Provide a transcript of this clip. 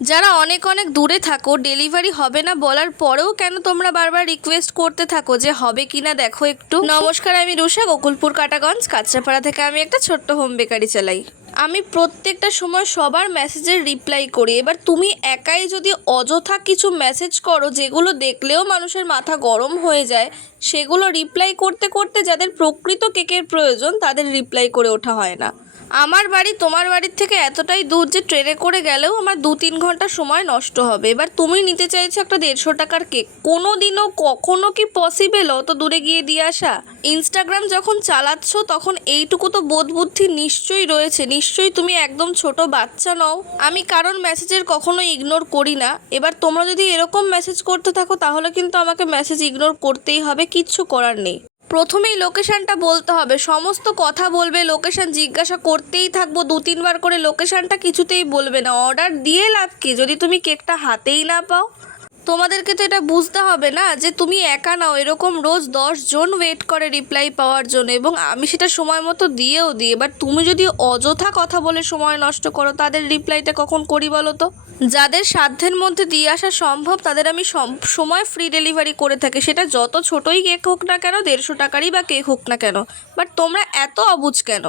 যারা অনেক অনেক দূরে থাকো, ডেলিভারি হবে না বলার পরেও কেন তোমরা বারবার রিকোয়েস্ট করতে থাকো যে হবে কিনা দেখো একটু। নমস্কার, আমি রুষা, গোকুলপুর কাটাগঞ্জ কাঁচরাপাড়া থেকে। আমি একটা ছোট্ট হোম বেকারি চালাই। আমি প্রত্যেকটা সময় সবার মেসেজের রিপ্লাই করি। এবার তুমি একাই যদি অযথা কিছু মেসেজ করো যেগুলো দেখলেও মানুষের মাথা গরম হয়ে যায়, সেগুলো রিপ্লাই করতে করতে যাদের প্রকৃত কেকের প্রয়োজন তাদের রিপ্লাই করে ওঠা হয় না। আমার বাড়ি তোমার বাড়ির থেকে এতটাই দূর যে ট্রেনে করে গেলেও আমার 2-3 ঘন্টা সময় নষ্ট হবে। এবার তুমি নিতে চাইছো একটা 150 টাকার কেক, কোনো দিনও কখনো কি পসিবল অত দূরে গিয়ে দিয়ে আসা? ইনস্টাগ্রাম যখন চালাচ্ছ তখন এইটুকু তো বোধ বুদ্ধি নিশ্চয়ই রয়েছে, নিশ্চয়ই তুমি একদম ছোট বাচ্চা নও। আমি কারণ মেসেজের কখনো ইগনোর করি না। এবার তোমরা যদি এরকম মেসেজ করতে থাকো তাহলে কিন্তু আমাকে মেসেজ ইগনোর করতেই হবে, কিচ্ছু করার নেই। প্রথমেই লোকেশানটা বলতে হবে, সমস্ত কথা বলবে, লোকেশান জিজ্ঞাসা করতেই থাকবো 2-3 বার করে, লোকেশানটা কিছুতেই বলবে না। অর্ডার দিয়ে লাভ কি যদি তুমি কেকটা হাতেই না পাও? তোমাদেরকে তো এটা বুঝতে হবে না যে তুমি একা নাও, এরকম রোজ 10 জন ওয়েট করে রিপ্লাই পাওয়ার জন্য, এবং আমি সেটা সময় মতো দিয়েও দিই। এবার তুমি যদি অযথা কথা বলে সময় নষ্ট করো, তাদের রিপ্লাইটা কখন করি বলো তো? যাদের সাধ্যের মধ্যে দিয়ে আসা সম্ভব তাদের আমি সময় ফ্রি ডেলিভারি করে থাকি, সেটা যত ছোটই কেক হোক না কেন, 150 টাকারই বা কেক হোক না কেন। বাট তোমরা এত অবুঝ কেন?